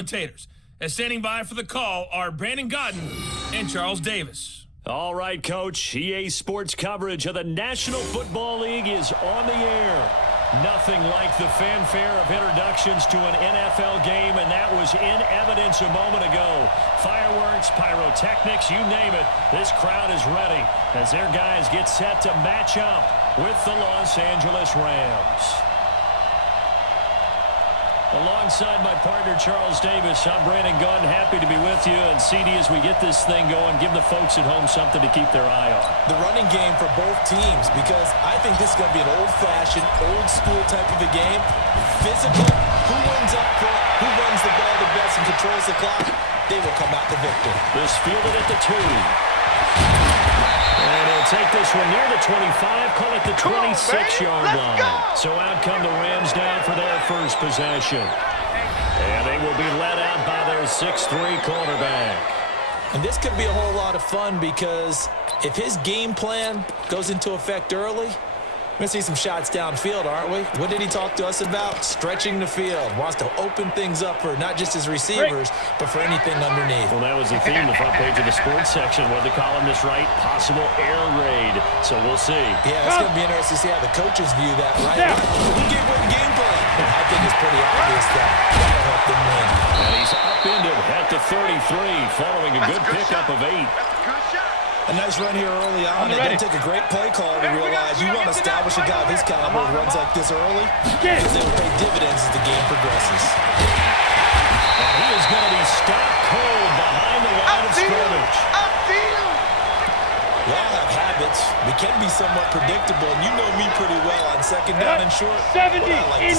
commentators. And standing by for the call are Brandon Godden and Charles Davis. All right, Coach. EA Sports coverage of the National Football League is on the air. Nothing like the fanfare of introductions to an NFL game, and that was in evidence a moment ago. Fireworks, pyrotechnics, you name it. This crowd is ready as their guys get set to match up with the Los Angeles Rams. Alongside my partner, Charles Davis, I'm Brandon Godden. Happy to be with you. And CD, as we get this thing going, give the folks at home something to keep their eye on. The running game for both teams, because I think this is going to be an old-fashioned, old-school type of a game. Physical, who wins up front, who runs the ball the best and controls the clock, they will come out the victor. This fielded at the 2. And he'll take this one near the 25, call it the 26-yard line. So out come the Rams down for their first possession. And they will be led out by their 6'3 quarterback. And this could be a whole lot of fun because if his game plan goes into effect early, we're going to see some shots downfield, aren't we? What did he talk to us about? Stretching the field. Wants to open things up for not just his receivers, but for anything underneath. Well, that was the theme, the front page of the sports section. What the columnist write? Possible air raid. So we'll see. Yeah, it's going to be interesting to see how the coaches view that, right? Who gave away the game plan? I think it's pretty obvious that that'll help them win. And he's upended at the 33, following a good pickup of 8. A nice run here early on. It doesn't take a great play call to realize you want to establish a guy of his caliber who runs like this early because they will pay dividends as the game progresses. And he is going to be stopped cold behind the line of scrimmage. We all have habits. We can be somewhat predictable, and you know me pretty well on second down and short. 70, like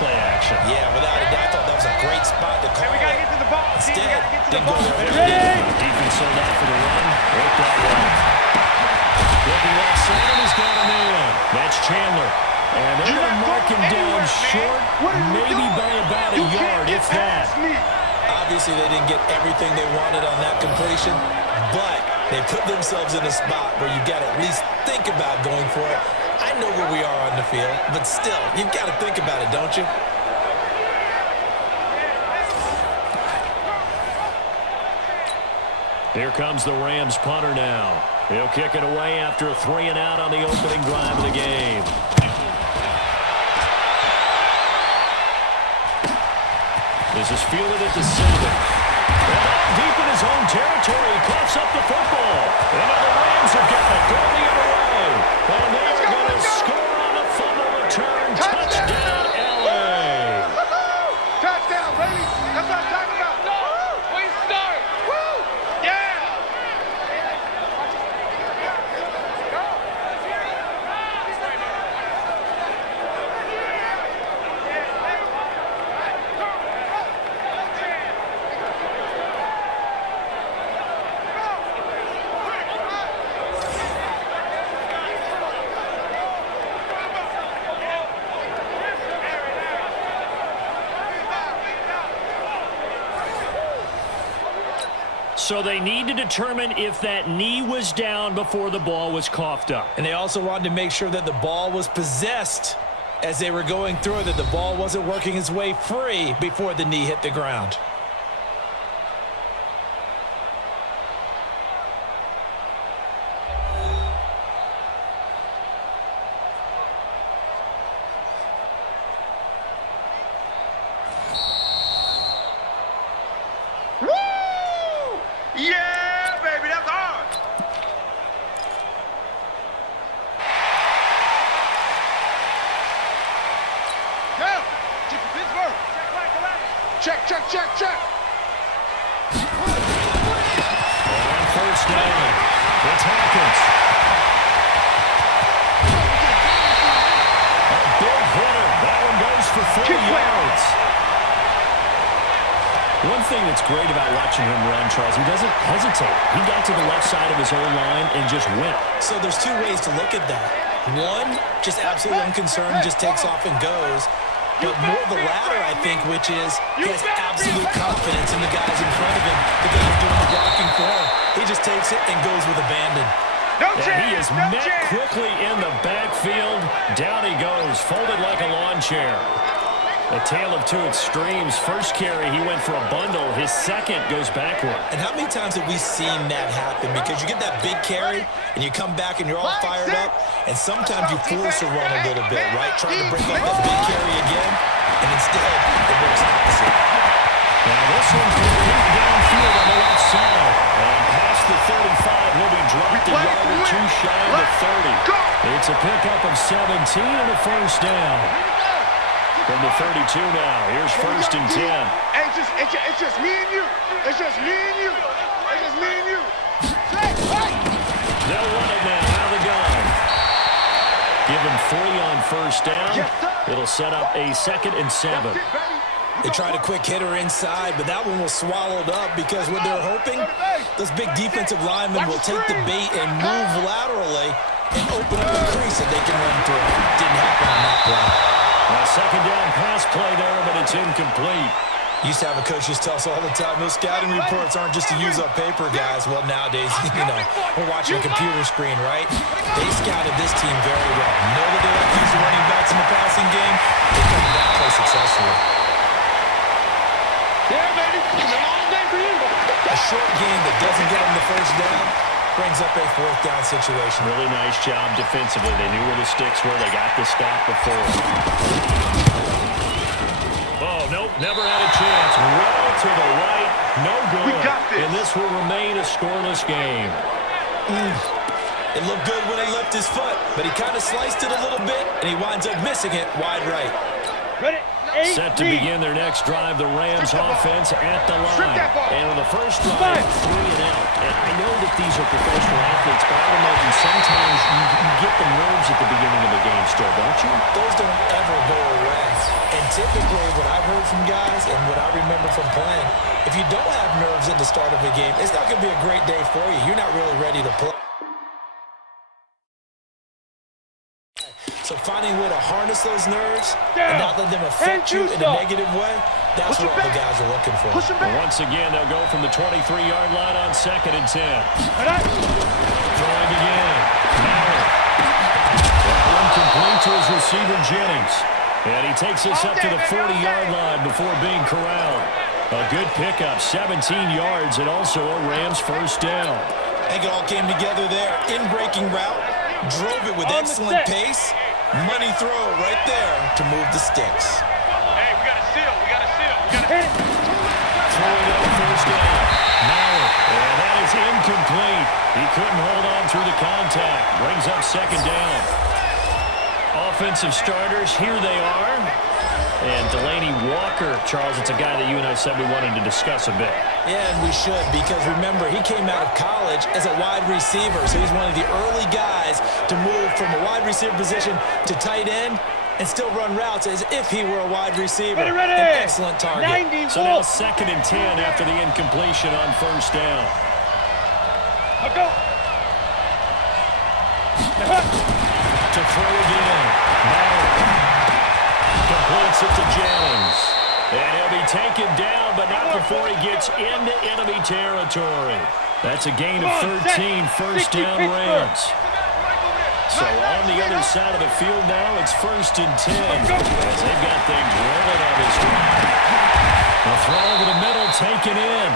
play action. Yeah, without a doubt, I thought that was a great spot to call. We got to get to the ball. Instead, didn't go there. Defense sold out for the run. Worked out well. Looking left side, he's got a man. That's Chandler. And they're going to mark him down short, maybe by about a yard, if that. Obviously, they didn't get everything they wanted on that completion, but they put themselves in a spot where you got to at least think about going for it. I know where we are on the field, but still, you've got to think about it, don't you? Here comes the Rams punter now. He'll kick it away after a 3-and-out on the opening drive of the game. This is fielded at the 7. And deep in his own territory, he coughs up the football. And now the Rams have got it going the other way. And they're going to score on the fumble return. Touchdown, LA. Touchdown, baby. That's what I'm talking about. We start. Woo! Yeah! So they need to determine if that knee was down before the ball was coughed up. And they also wanted to make sure that the ball was possessed as they were going through, that the ball wasn't working its way free before the knee hit the ground. Yeah, baby, that's hard. Go. Check Pittsburgh. Check. On first down, it's Hawkins. A big hitter. That one goes for 40 yards. One thing that's great about watching him run, Charles, he doesn't hesitate. He got to the left side of his own line and just went. So there's two ways to look at that. One, just absolutely unconcerned, just takes off and goes. But more the latter, I think, which is he has absolute confidence in the guys in front of him, the guys doing the blocking for him. He just takes it and goes with abandon. And he is met quickly in the backfield. Down he goes, folded like a lawn chair. A tale of two extremes. First carry, he went for a bundle. His second goes backward. And how many times have we seen that happen? Because you get that big carry, and you come back, and you're all fired up, and sometimes you force a run a little bit, right? Trying to break off that big carry again, and instead it works opposite. Now this one complete downfield on the left side. And past the 35, will be dropped a yard or two shy of the 30. It's a pickup of 17 and a first down. From the 32 now, here's first and 10. Hey, it's just me and you. It's just me and you. It's just me and you. They'll run it now out of the gun. Give him 3 on first down. It'll set up a 2nd and 7. They tried a quick hitter inside, but that one was swallowed up because what they're hoping, those big defensive linemen will take the bait and move laterally and open up a crease that they can run through. Didn't happen on that play. A second down pass play there, but it's incomplete. Used to have a coach just tell us all the time, those scouting reports aren't just to use up paper, guys. Well, nowadays, we're watching a computer screen, right? They scouted this team very well. Know that they like to use the running backs in the passing game. They come to that play successfully. Yeah, baby. It's a long day for you. A short game that doesn't get them the first down brings up a 4th down situation. Really nice job defensively. They knew where the sticks were. They got the stop before. Oh, nope, never had a chance. Well to the right, no good. We got this. And this will remain a scoreless game. It looked good when he left his foot, but he kind of sliced it a little bit, and he winds up missing it wide right. Ready? Set to begin their next drive, the Rams offense at the line. And on the first drive, 3 and out. And I know that these are professional athletes, but I would imagine sometimes you get the nerves at the beginning of the game still, don't you? Those don't ever go away. And typically what I've heard from guys and what I remember from playing, if you don't have nerves at the start of a game, it's not going to be a great day for you. You're not really ready to play. So finding a way to harness those nerves and not let them affect you in a negative way, that's what all the guys are looking for. And once again, they'll go from the 23-yard line on 2nd and 10. Throwing again. That one complete to his receiver, Jennings. And he takes us up to the 40-yard line before being corralled. A good pickup, 17 yards, and also a Rams first down. I think it all came together there. In-breaking route, drove it with excellent pace. Money throw right there to move the sticks. Hey, we got to seal. We got to seal. We got to hit it. Throwing out first down. Now, and that is incomplete. He couldn't hold on through the contact. Brings up 2nd down. Offensive starters, here they are. And Delaney Walker, Charles, it's a guy that you and I said we wanted to discuss a bit. Yeah, and we should, because remember, he came out of college as a wide receiver, so he's one of the early guys to move from a wide receiver position to tight end and still run routes as if he were a wide receiver. Ready. An excellent target. 90 So now 2nd and 10 after the incompletion on first down. I'll go. To throw again. Now completes it to Jennings. And he'll be taken down, but not before he gets into enemy territory. That's a gain of 13, first down Rams. So on the other side of the field now, it's first and 10. As they've got things rolling on this drive. The throw over the middle, taken in.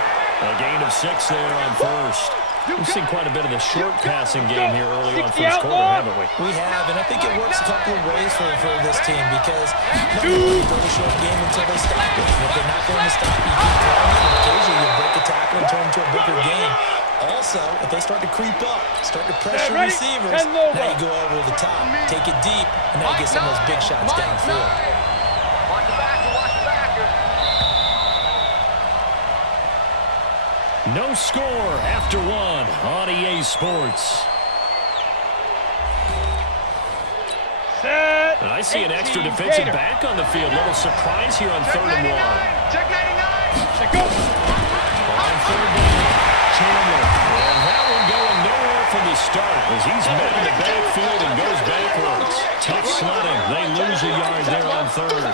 A gain of 6 there on first. We've seen quite a bit of the short passing game here early on first quarter, haven't we? We have, and I think it works a couple of ways for this team because not only play the short game until they stop it. If they're not going to stop, you keep throwing it. Occasionally, you break the tackle and turn into a bigger game. Also, if they start to creep up, start to pressure receivers, now you go over the top, take it deep, and now you get some of those big shots downfield. Watch the backer. Watch the backer. No score after 1 on EA Sports. Set. I see an extra defensive back on the field. Little surprise here on 3rd and 1. Check 99. Check go. On 3rd down, Chandler. And that one going nowhere from the start as he's met in the backfield and goes backwards. Tough sledding. They lose a yard there on 3rd.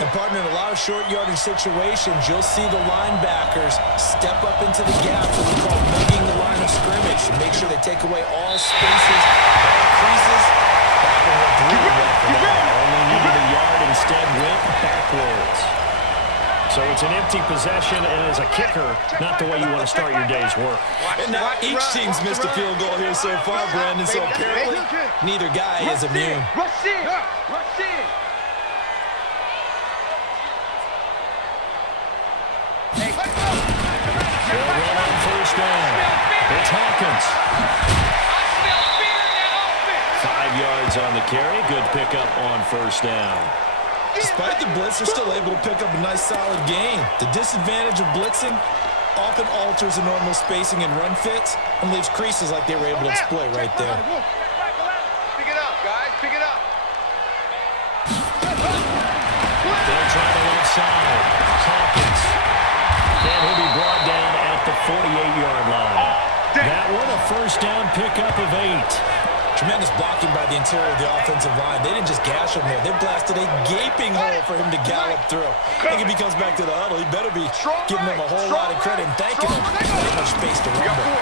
And, partner, in a lot of short yardage situations, you'll see the linebackers step up into the gaps, what we call mugging the line of scrimmage, to make sure they take away all spaces, all creases. That will work really well for them. Only needed a yard and instead went backwards. So it's an empty possession, and as a kicker, not the way you want to start your day's work. And now each team's missed a field goal here so far, Brandon, so apparently neither guy is immune. Rush in. Rush in. They'll run on first down. It's Hawkins. 5 yards on the carry. Good pickup on first down. Despite the blitz, they're still able to pick up a nice, solid gain. The disadvantage of blitzing often alters the normal spacing and run fits and leaves creases like they were able to exploit right there. Pick it up, guys. Pick it up. They'll try the left side. Hawkins. And he'll be brought down at the 48-yard line. That one, a first down pickup of 8. Tremendous blocking by the interior of the offensive line. They didn't just gash him there. They blasted a gaping hole for him to gallop through. I think if he comes back to the huddle, he better be giving them a whole lot of credit and thanking them. Not much space to run with.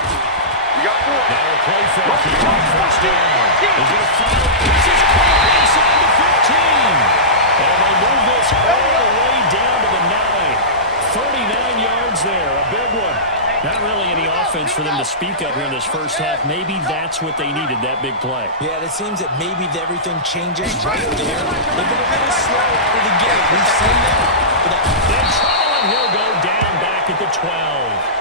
Now a play fake here on first down. He's going to fire. This is caught inside the 15. And they move this all the way down to the 9. 39 yards there, a big one. Not really any offense for them to speak of here in this first half. Maybe that's what they needed, that big play. Yeah, it seems that maybe everything changes right there. They've been a little slow out of the gate. We've seen that. Then trouble, and he'll go down back at the 12.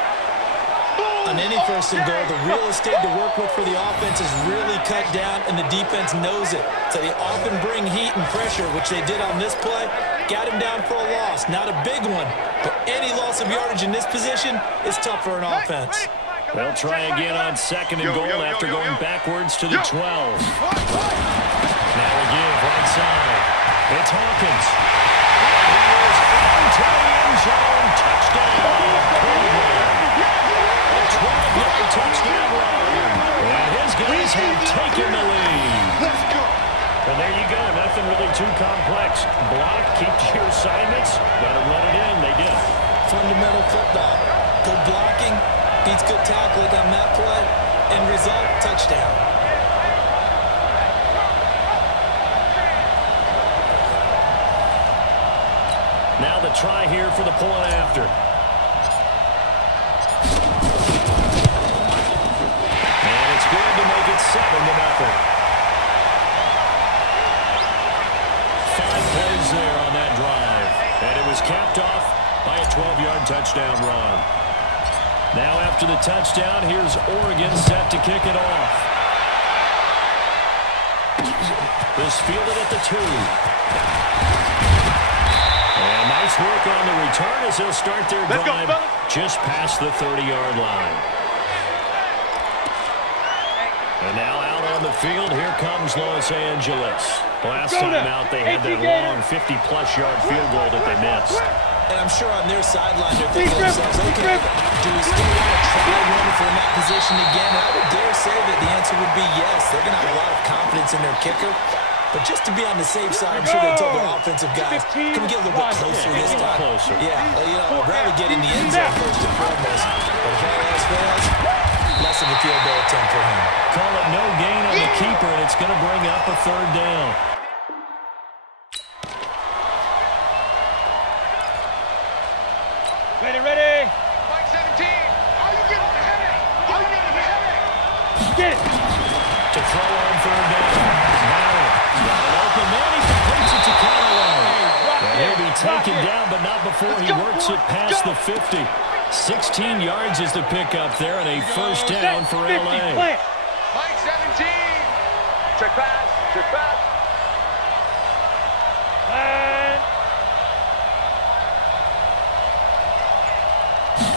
On any first and goal, the real estate to work with for the offense is really cut down, and the defense knows it. So they often bring heat and pressure, which they did on this play. Got him down for a loss. Not a big one, but any loss of yardage in this position is tough for an offense. They'll try again on second and goal after going backwards to the 12. Now a give right side. It's Hawkins. And he is into the end zone. Touchdown. A 12-yard touchdown run. And his guys have taken the lead. And there you go. Nothing really too complex. Block, keep to your assignments. Got to run it in. They did. Fundamental football. Good blocking beats good tackling on that play. End result, touchdown. Now the try here for the point after. And it's good to make it 7-0. 5 plays there on that drive. And it was capped off by a 12-yard touchdown run. Now after the touchdown, here's Oregon set to kick it off. This fielded at the 2. And nice work on the return as they'll start their drive just past the 30-yard line. And now out on the field, here comes Los Angeles. Last time out, they had that long 50-plus yard field goal that they missed. And I'm sure on their sideline they're thinking to themselves, okay, do we still want to try one for in that position again? And I would dare say that the answer would be yes. They're going to have a lot of confidence in their kicker. But just to be on the safe side, I'm sure they told their offensive guys, can we get a little bit closer this time? Yeah, you know, I'd rather get in the end zone first and foremost. But if all else fails, less of a field goal attempt for him. Call it no gain on the keeper, and it's going to bring up a third down. Ready. Mike 17. Are you getting the headache? Are you getting the headache? Get it. To throw on third down. Now, got an open man. He completes it to Callaway. And he'll be taken down, but not before he works it past the 50. 16 yards is the pickup there, and a first down for LA. Mike 17. Check pass. Check pass.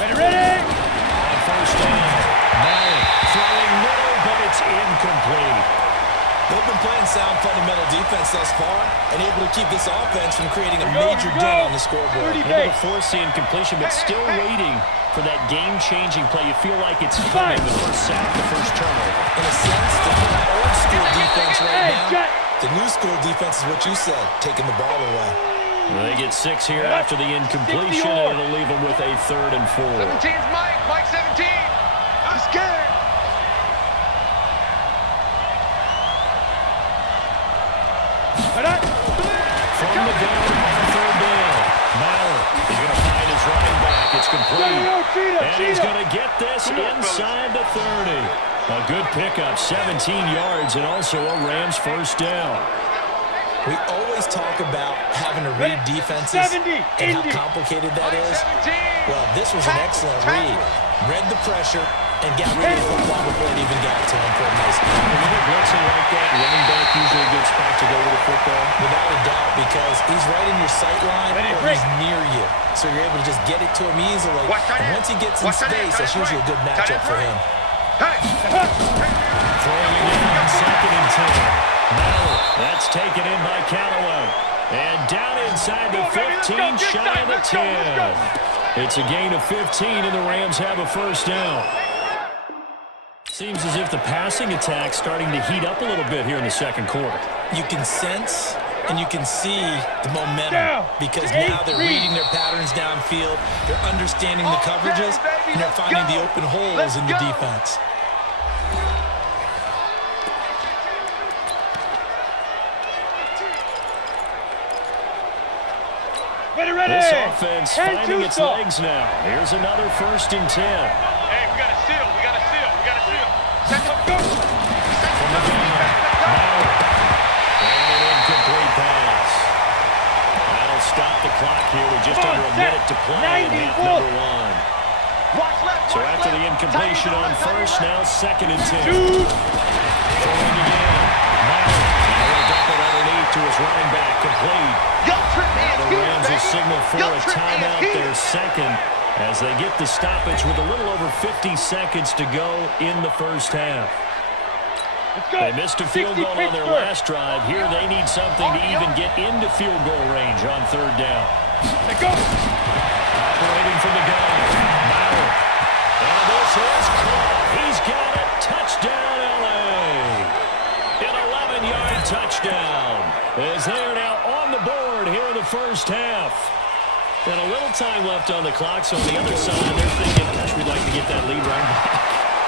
Ready. On first down. Now, throwing middle, but it's incomplete. They've been playing sound fundamental defense thus far and able to keep this offense from creating a major dent on the scoreboard. Able to force the incompletion, but still waiting for that game-changing play. You feel like it's coming, the first sack, the first turnover. In a sense, they're playing old school defense right now. The new school defense is what you said, taking the ball away. Well, they get 6 here after the incompletion, and it'll leave them with a 3rd and 4. 17's Mike. Mike 17. I'm scared. From the gun, back. It's complete. And he's going to get this inside the 30. A good pickup, 17 yards, and also a Rams first down. We always talk about having to read defenses and how complicated that is. Well, this was an excellent read. Read the pressure and got rid of the football before it even got to him for a nice game. When you're blitzing like that, running back usually a good spot to go with the football. Without a doubt, because he's right in your sight line or he's near you. So you're able to just get it to him easily. And once he gets in space, that's usually a good matchup for him. Throwing again, 2nd and 10. That's taken in by Callaway. And down inside the 15, shy of the 10. It's a gain of 15, and the Rams have a first down. Seems as if the passing attack's starting to heat up a little bit here in the second quarter. You can sense and you can see the momentum because now they're reading their patterns downfield, they're understanding the coverages, and they're finding the open holes in the defense. This offense finding its legs now. Here's another 1st and 10. Hey, we got to steal. We got to steal. We got to steal. Set up, go. From the game, now, and an incomplete pass. That'll stop the clock here with just under a minute to play in half number 1. So after the incompletion on first, now 2nd and 10. Throwing again. Now dump it underneath to his running back, complete. The Rams will signal for a timeout, their second, as they get the stoppage with a little over 50 seconds to go in the first half. They missed a field goal on their last drive. Here they need something to even get into field goal range on 3rd down. Operating from the gun. Maurer. And this is caught. He's got it. Touchdown, L.A. An 11-yard touchdown. As they're now on the board here in the first half. And a little time left on the clock, so on the other side, they're thinking, gosh, we'd like to get that lead right back.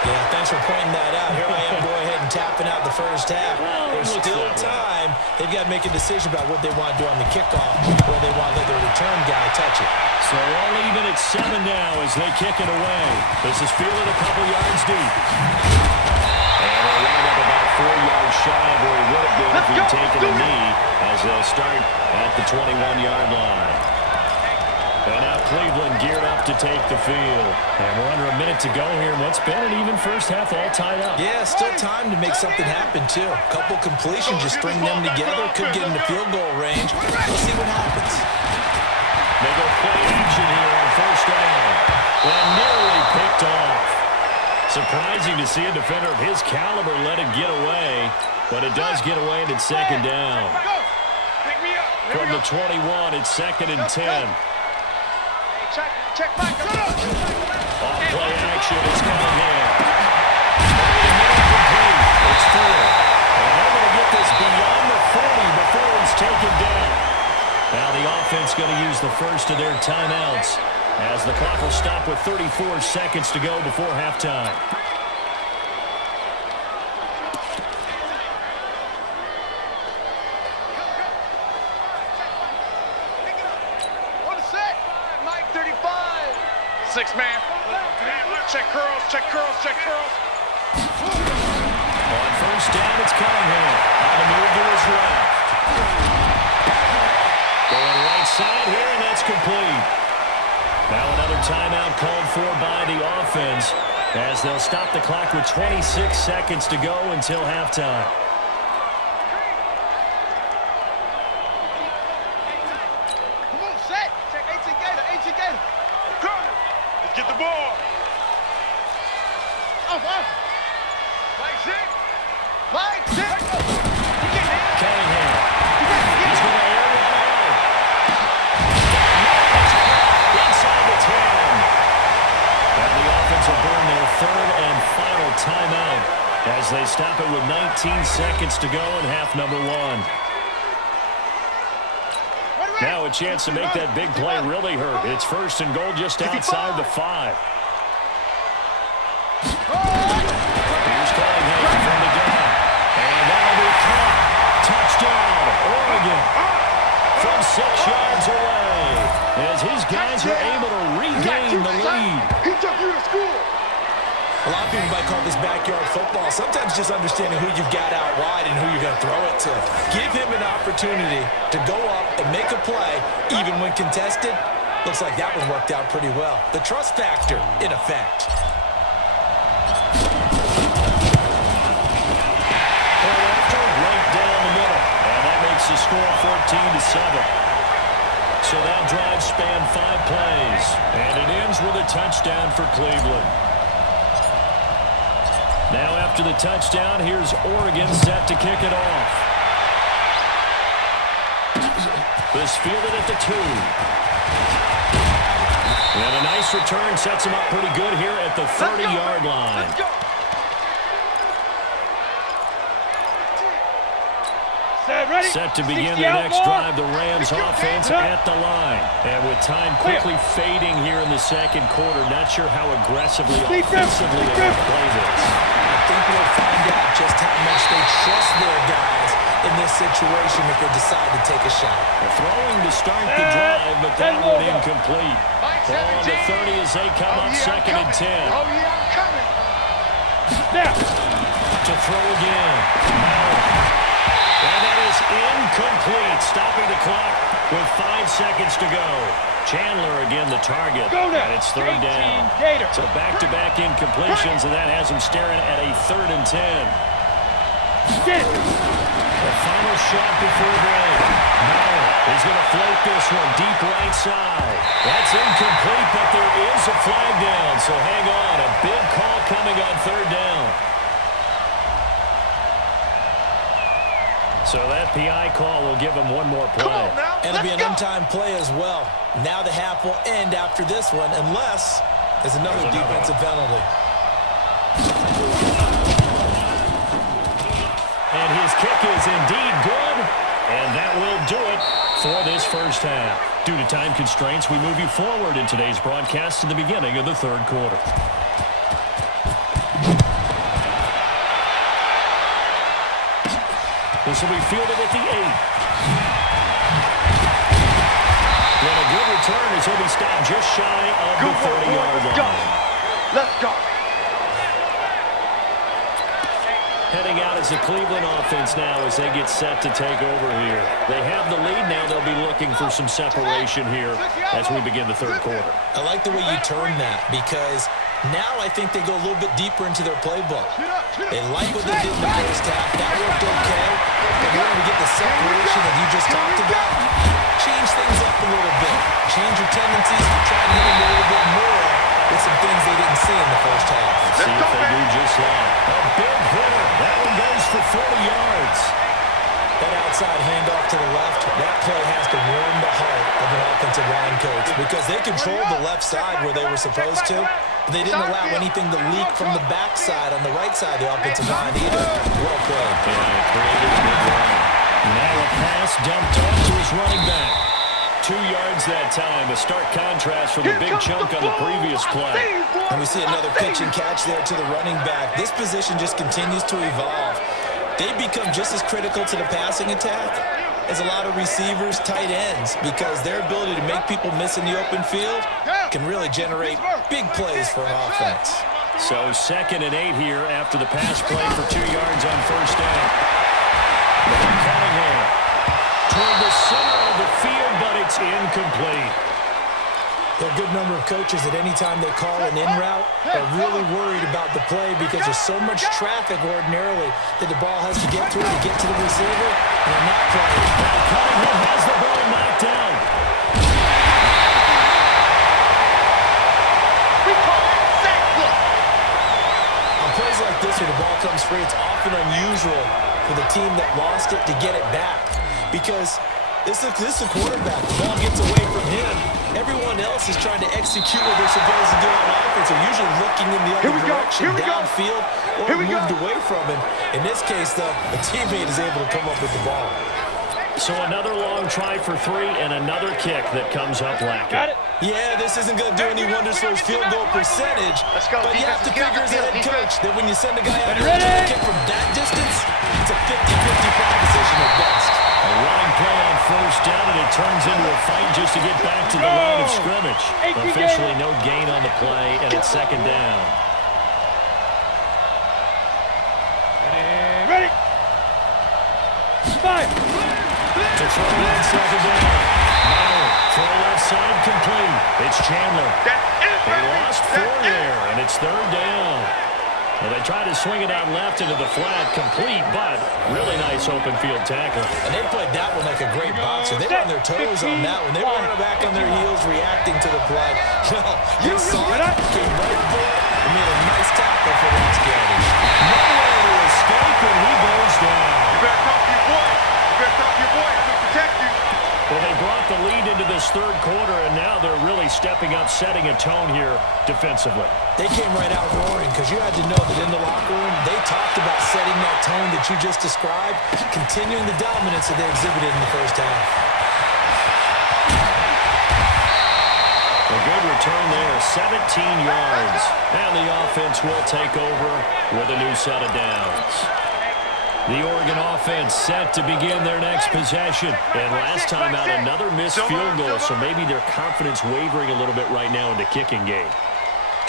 Yeah, thanks for pointing that out. Here I am going ahead and tapping out the first half. There's still time. They've got to make a decision about what they want to do on the kickoff or they want to let their return guy touch it. So all even at 7 now as they kick it away. This is fielded a couple yards deep. And they're right up about 4 yards shy of where he would have been if he'd taken a knee as they'll start at the 21-yard line. And now Cleveland geared up to take the field. And we're under a minute to go here. What's been an even first half all tied up. Yeah, still time to make something happen, too. A couple completions, just string them together. Could get into field goal range. We'll see what happens. They go play action here on first down. And nearly picked off. Surprising to see a defender of his caliber let it get away. But it does get away and it's 2nd down. From the 21, it's 2nd and 10. Check back. Off play action, it's Cunningham. It's 4. And they're going to get this beyond the 40 before it's taken down. Now the offense going to use the first of their timeouts as the clock will stop with 34 seconds to go before halftime. Six man. Check curls, check curls, check curls. On first down, it's Cunningham. On the move to his left. Going right side here, and that's complete. Now another timeout called for by the offense as they'll stop the clock with 26 seconds to go until halftime. Come on, set. Check 18 Gator, 18 Gator. Let's get the ball. Off. Mike, sit. Mike, sit. Cunningham. He's going to air one out. Inside the 10. And the offense will burn their 3rd and final timeout as they stop it with 19 seconds to go in half number 1. Now a chance to make that big play really hurt. It's 1st and goal just outside the 5. Here's Cunningham from the gun. And that'll be caught. Touchdown, Oregon. From 6 yards away. As his guys are able to regain people might call this backyard football. Sometimes just understanding who you've got out wide and who you're going to throw it to. Give him an opportunity to go up and make a play, even when contested. Looks like that one worked out pretty well. The trust factor in effect. Right down the middle. And that makes the score 14-7. So that drive spanned 5 plays. And it ends with a touchdown for Cleveland. Now after the touchdown, here's Oregon set to kick it off. This fielded at the 2. And a nice return sets him up pretty good here at the 30-yard line. Set to begin their next drive, the Rams offense at the line. And with time quickly fading here in the second quarter, not sure how aggressively, offensively they will play this. I think we'll find out just how much they trust their guys in this situation if they decide to take a shot. Throwing to start the drive, but that one incomplete. Ball on the 30 as they come up 2nd and 10. Oh, yeah, I'm coming. To throw again. And that is incomplete, stopping the clock with 5 seconds to go. Chandler again the target, and it's 3rd down. So back-to-back incompletions, and that has him staring at a 3rd and 10. The final shot before break. He's going to float this one deep right side. That's incomplete, but there is a flag down, so hang on. A big call coming on 3rd down. So that PI call will give him one more play. And it'll be an untimed play as well. Now the half will end after this one, unless there's another defensive penalty. And his kick is indeed good. And that will do it for this first half. Due to time constraints, we move you forward in today's broadcast to the beginning of the 3rd quarter. This will be fielded at the 8. And a good return as he'll be stopped just shy of the 30-yard line. Let's go. Heading out as the Cleveland offense now as they get set to take over here. They have the lead now. They'll be looking for some separation here as we begin the 3rd quarter. I like the way you turn that because now I think they go a little bit deeper into their playbook. They like what they did in the first half. That worked okay. But in order to get the separation that you just talked about, change things up a little bit. Change your tendencies. Try to hit them a little bit more with some things they didn't see in the first half. See if they do just that. A big hitter. That one goes for 40 yards. That outside handoff to the left, that play has to warm the heart of an offensive line coach because they controlled the left side where they were supposed to, but they didn't allow anything to leak from the backside on the right side of the offensive line either. Well played. Yeah, created a big run. Now a pass dumped off to his running back. 2 yards that time, a stark contrast from the big chunk on the previous play. And we see another pitch and catch there to the running back. This position just continues to evolve. They become just as critical to the passing attack as a lot of receivers, tight ends, because their ability to make people miss in the open field can really generate big plays for an offense. So 2nd and 8 here after the pass play for 2 yards on 1st down. Cunningham toward the center of the field, but it's incomplete. There are a good number of coaches at any time they call an in route are really worried about the play because there's so much traffic ordinarily that the ball has to get through to get to the receiver. And on that play, Cunningham has the ball knocked down. We call that sack block. On plays like this where the ball comes free, it's often unusual for the team that lost it to get it back because this is a quarterback. The ball gets away from him. Everyone else is trying to execute what they're supposed to do on offense. They're usually looking in the other direction, downfield, or moved away from him. In this case, though, a teammate is able to come up with the ball. So another long try for 3 and another kick that comes up lacking. Got it. Yeah, this isn't going to do any wonders for his field goal percentage. Let's go. But you have to figure as a head coach that when you send a guy out Ready? to kick from that distance, it's a 50-50 proposition at best. A running play on 1st down, and it turns into a fight just to get back to the line of scrimmage. Officially no gain on the play, and it's 2nd down. fire. To throw on second down. Mauer, throw left side complete. It's Chandler. They lost 4 there, and it's third down. Well, they tried to swing it out left into the flat, complete, but really nice open field tackle. And they played that one like a great boxer. They were on their toes on that one. They were back on their heels reacting to the play. Well, you saw it, came right for it, and made a nice tackle for Ross Garrett. Nowhere to escape, and he goes down. You better talk to your boy. You better talk to your boy. I'm going to protect you. Well, they brought the lead into this third quarter, and now they're really stepping up, setting a tone here defensively. They came right out roaring because you had to know that in the locker room, they talked about setting that tone that you just described, continuing the dominance that they exhibited in the first half. A good return there, 17 yards. And the offense will take over with a new set of downs. The Oregon offense set to begin their next possession. And last time out, another missed field goal, so maybe their confidence wavering a little bit right now in the kicking game.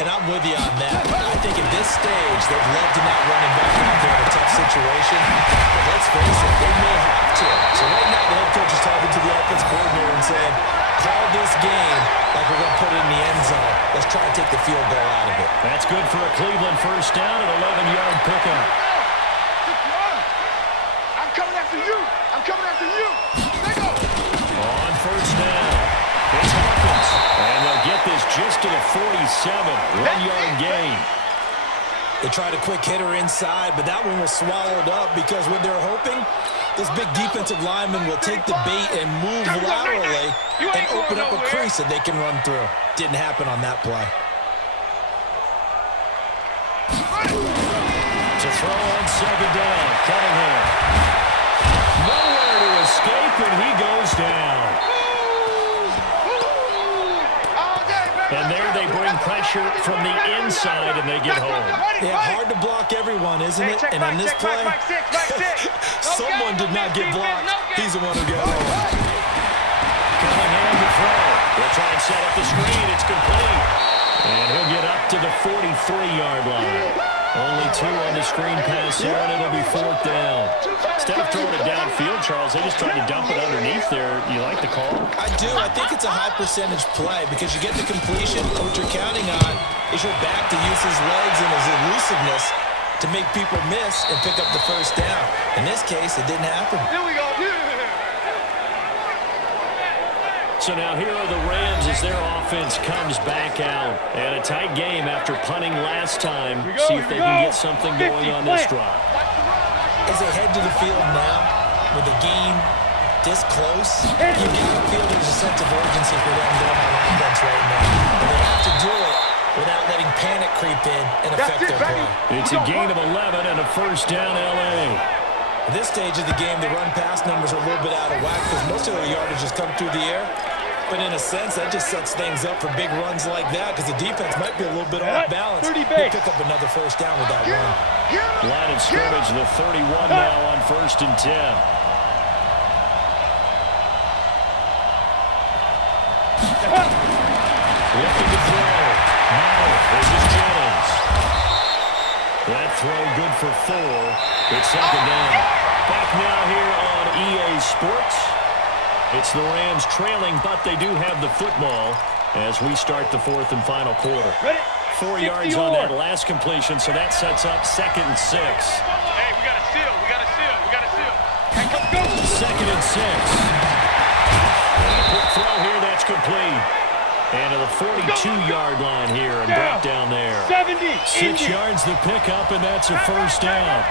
And I'm with you on that. I think at this stage, they'd love to not run him back out there in a tough situation. But let's face it, they may have to. So right now, the head coach is talking to the offense coordinator and saying, call this game like we're going to put it in the end zone. Let's try and take the field goal out of it. That's good for a Cleveland first down, an 11-yard pickup. I'm coming after you. I'm coming after you. Let go. On first down, it's Hawkins. And they'll get this just to the 47, 1-yard gain. They tried a quick hitter inside, but that one was swallowed up because what they're hoping, this big defensive lineman will take the bait and move laterally and open up a crease that they can run through. Didn't happen on that play. To throw on second down, Cunningham. Nowhere to escape, and he goes down. And there they bring pressure from the inside, and they get home. Yeah, hard to block everyone, isn't it? And on this play, someone did not get blocked. He's the one who got home. Cunningham to throw. They'll try and set up the screen. It's complete. And he'll get up to the 43-yard line. Only 2 on the screen pass here, and it'll be fourth down. Instead of throwing it downfield, Charles, they just tried to dump it underneath there. You like the call? I do. I think it's a high-percentage play because you get the completion. What you're counting on is your back to use his legs and his elusiveness to make people miss and pick up the first down. In this case, it didn't happen. Here we go. So now here are the Rams as their offense comes back out. And a tight game after punting last time. See if they can get something going on this drive. As they head to the field now, with the game this close, you got to feel there's a sense of urgency for them going on offense right now. And they have to do it without letting panic creep in and affect their play. It's a gain of 11 and a first down, L.A. At this stage of the game, the run-pass numbers are a little bit out of whack because most of their yardage has come through the air. But in a sense, that just sets things up for big runs like that because the defense might be a little bit off balance. They pick up another first down with that run. Line of scrimmage, the 31 now on 1st and 10. Looking to throw. Now, this is Jennings. That throw good for 4. It's second down. Back now here on EA Sports. It's the Rams trailing, but they do have the football as we start the 4th and final quarter. 4 yards on that last completion, so that sets up 2nd and 6. Hey, we got to seal. We got to seal. We got to seal. Hey, let's go. 2nd and 6. And a quick throw here, that's complete. And to the 42-yard line here and brought down there. 6 yards the pickup, and that's a first down.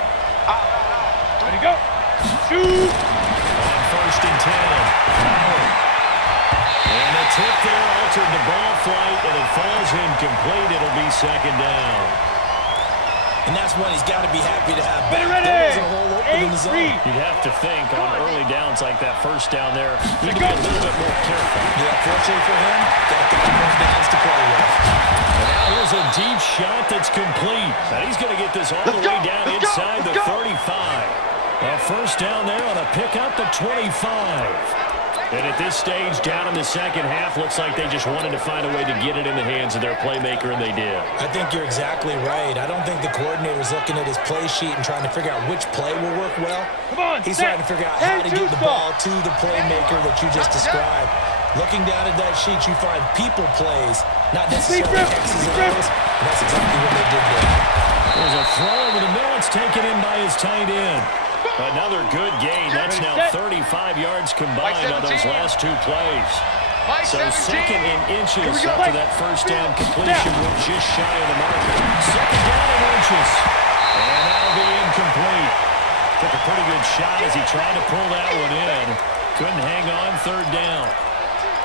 Ready to go. Shoot. On 1st and 10. And the tip there altered the ball flight, and it falls incomplete. It'll be second down. And that's one he's got to be happy to have back. Ready. There wasn't a hole open in the zone. You'd have to think on early downs like that first down there, you need to be a little bit more careful. Yeah, fortunately for him, got a couple more downs to play with. And now here's a deep shot that's complete. And he's going to get this all the way down inside the 35. A first down there on a pickup at 25. And at this stage, down in the second half, looks like they just wanted to find a way to get it in the hands of their playmaker, and they did. I think you're exactly right. I don't think the coordinator's looking at his play sheet and trying to figure out which play will work well. He's trying to figure out how to get the ball to the playmaker that you just described. Looking down at that sheet, you find people plays, not necessarily X's and O's, and that's exactly what they did there. There's a throw over the middle. It's taken in by his tight end. Another good gain. That's now 35 yards combined on those last two plays. So second in inches after that first down completion. We're just shy of the marker. Second down in inches. And that'll be incomplete. Took a pretty good shot as he tried to pull that one in. Couldn't hang on third down.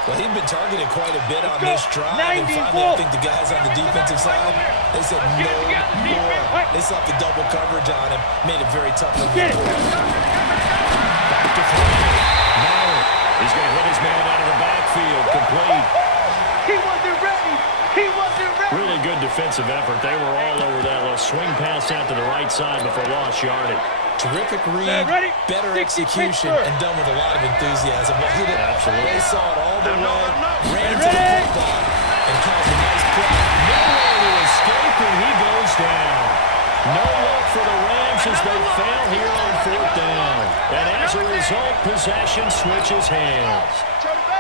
Well, he'd been targeted quite a bit on this drive, and finally I think the guys on the defensive side, they said no more. They slapped the double coverage on him, made it very tough for him. Back to throw. No. He's going to hit his man out of the backfield. Complete. He wasn't ready. He wasn't ready. Really good defensive effort. They were all over that little swing pass out to the right side before lost yardage. Terrific read, better execution, and done with a lot of enthusiasm. Absolutely. They saw it all the way, ran to the football, and caused a nice play. No way to escape, and he goes down. No luck for the Rams as they fail here on fourth down. And as a result, possession switches hands.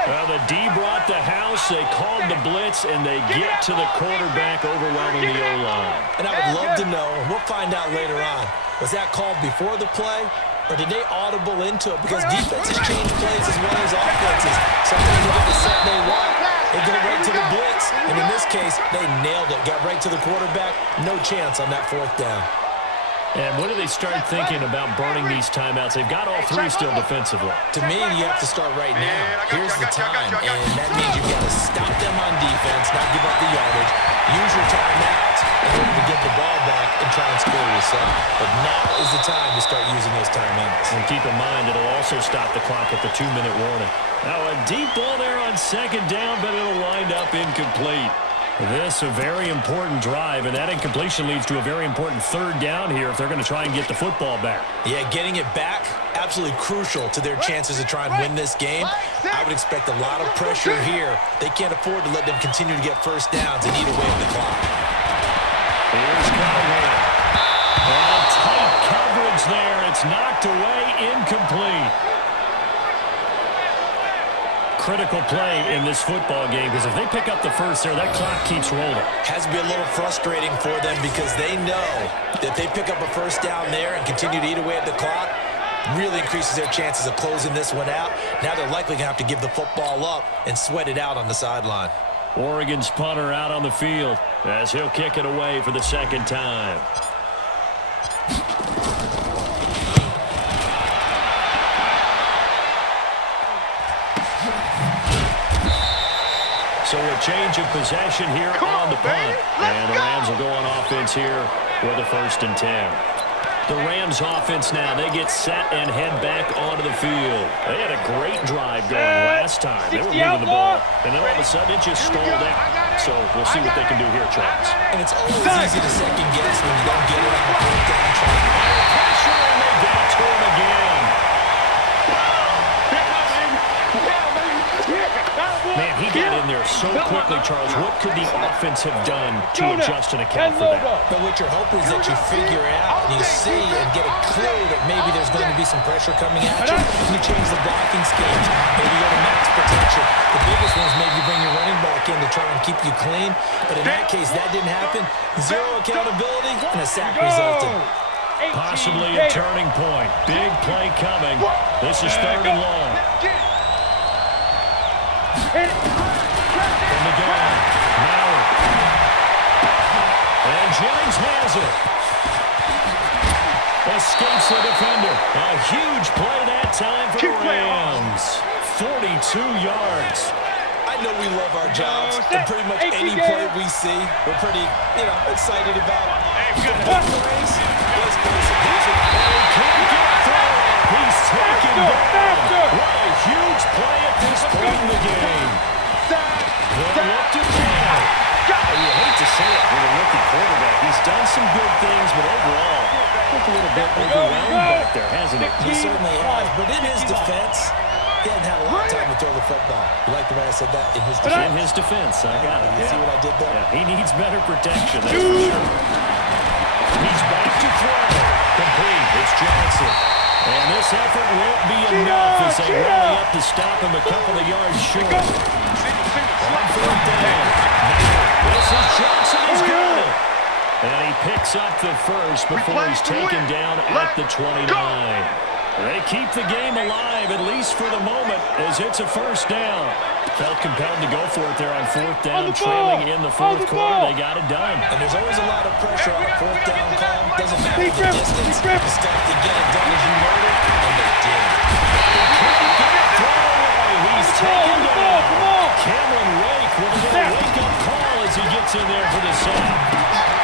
Well, the D brought the house, they called the blitz, and they get to the quarterback, overwhelming the O-line. And I would love to know, and we'll find out later on, was that called before the play, or did they audible into it? Because defenses change plays as well as offenses. Sometimes they get the set they want, they go right to the blitz, and in this case, they nailed it, got right to the quarterback, no chance on that fourth down. And when do they start thinking about burning these timeouts? They've got all three still defensively. To me, you have to start right now. Here's the time, and that means you've got to stop them on defense, not give up the yardage. Use your timeouts in order to get the ball back and try and score yourself. But now is the time to start using those timeouts. And keep in mind, it'll also stop the clock at the 2-minute warning. Now a deep ball there on second down, but it'll wind up incomplete. This a very important drive, and that incompletion leads to a very important third down here if they're going to try and get the football back. Yeah, getting it back, absolutely crucial to their chances to try and win this game. I would expect a lot of pressure here. They can't afford to let them continue to get first downs and eat away at the clock. Here's Cunningham. And tight coverage there. It's knocked away, incomplete. Critical play in this football game, because if they pick up the first there, that clock keeps rolling. Has to be a little frustrating for them because they know that they pick up a first down there and continue to eat away at the clock, really increases their chances of closing this one out. Now they're likely going to have to give the football up and sweat it out on the sideline. Oregon's punter out on the field as he'll kick it away for the second time. So a change of possession here on the punt. And the Rams will go on offense here with a 1st and 10. The Rams offense now, they get set and head back onto the field. They had a great drive going last time. They were moving the ball, and then all of a sudden it just stalled out. So we'll see what they can do here, Charles. And it's always easy to second guess when you don't get it on the fourth down try. Pressure, and they get to him again. Man, he got in there so quickly, Charles. What could the offense have done to adjust and account for that? But what you're hoping is that you figure out and you see and get a clue that maybe there's going to be some pressure coming at you. And you change the blocking schemes. Maybe you go to max protection. The biggest one is maybe bring your running back in to try and keep you clean. But in that case, that didn't happen. Zero accountability and a sack resulted. Possibly a turning point. Big play coming. This is 3rd and long. From the gun, Mauer. And Jennings has it. Escapes the defender. A huge play that time for the Rams. 42 yards. I know we love our jobs, and pretty much any play we see, we're pretty, excited about. But big plays, let's face it, these are Can't get through. He's taken down. What a huge play at this point in the game. They'll look to play. You hate to say it with a rookie quarterback. He's done some good things, but overall, looked a little bit overwhelmed back there, hasn't he? He certainly has, but in his defense, He hadn't had a lot of time to throw the football. You like the way I said that? In his defense. In his defense, I got it. You see what I did there? Yeah, he needs better protection, that's for sure. He's back to throw. Complete. It's Johnson. And this effort won't be enough as they rally up to stop him a couple of yards short. On fourth down. This is Johnson. He's got it. And he picks up the first before he's taken down at the 29. They keep the game alive, at least for the moment, as it's a first down. Felt compelled to go for it there on fourth down, trailing in the fourth quarter. They got it done. And there's always a lot of pressure on a fourth down call. Doesn't matter the distance. You start to get it done as you know it, and they did. He's taken down. Cameron Wake with a little wake-up call as he gets in there for the sack.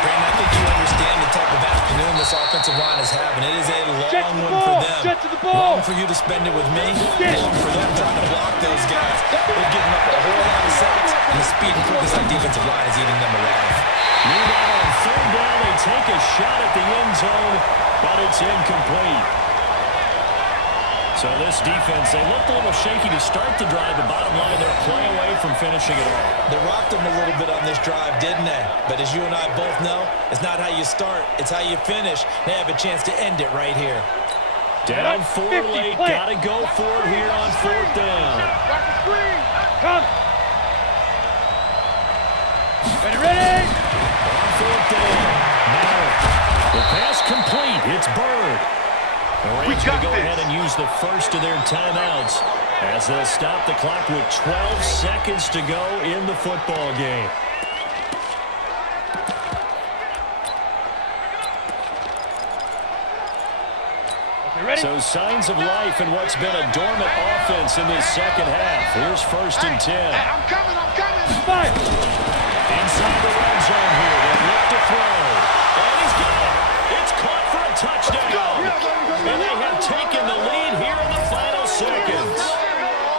Brandon, I think you understand the type of afternoon this offensive line is having. It is a long one for them. Long for you to spend it with me. Long for them trying to block those guys. They've given up a whole lot of sacks, and the speed and quickness on defensive line is eating them alive. Meanwhile, on third down, they take a shot at the end zone, but it's incomplete. So this defense, they looked a little shaky to start the drive. The bottom line, they're a play away from finishing it all. They rocked them a little bit on this drive, didn't they? But as you and I both know, it's not how you start, it's how you finish. They have a chance to end it right here. Down 4 late, gotta go for it here on fourth down. Come. Ready? On fourth down, now the pass complete, it's Bird. The Rams going to go ahead and use the first of their timeouts as they'll stop the clock with 12 seconds to go in the football game. So signs of life in what's been a dormant offense in this second half. Here's first and 10. I'm coming. Fine. Inside the red zone here. They look to throw. And he's got it. It's caught for a touchdown. And they have taken the lead here in the final seconds.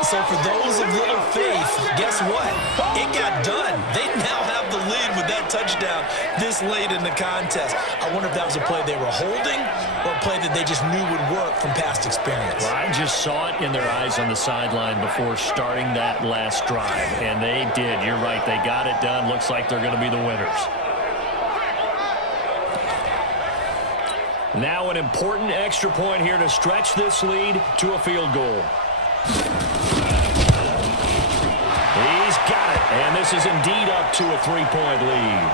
So for those of little faith, guess what? It got done. They now have the lead with that touchdown this late in the contest. I wonder if that was a play they were holding or a play that they just knew would work from past experience. Well, I just saw it in their eyes on the sideline before starting that last drive, and they did. You're right. They got it done. Looks like they're going to be the winners. Now an important extra point here to stretch this lead to a field goal. He's got it, and this is indeed up to a 3-point lead.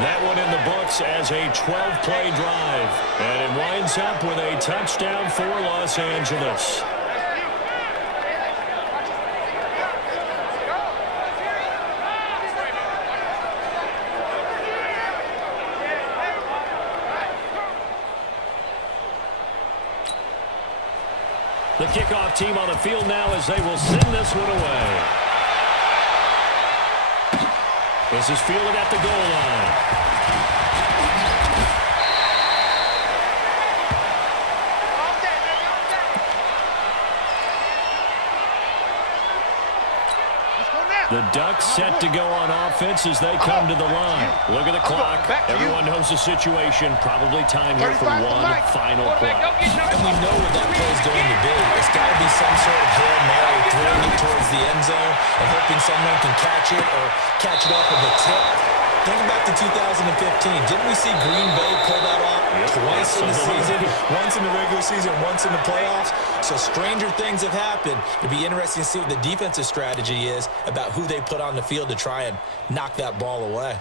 That one in the books as a 12-play drive, and it winds up with a touchdown for Los Angeles. The kickoff team on the field now as they will send this one away. This is fielded at the goal line. The Ducks set to go on offense as they come to the line. Look at the clock. Everyone knows the situation. Probably time here for one final play. And we know what that play is going to be. It's got to be some sort of Hail Mary, throwing it towards the end zone and hoping someone can catch it or catch it off of a tip. Think back to 2015. Didn't we see Green Bay pull that off twice in the season? Once in the regular season, once in the playoffs. So stranger things have happened. It'll be interesting to see what the defensive strategy is about who they put on the field to try and knock that ball away.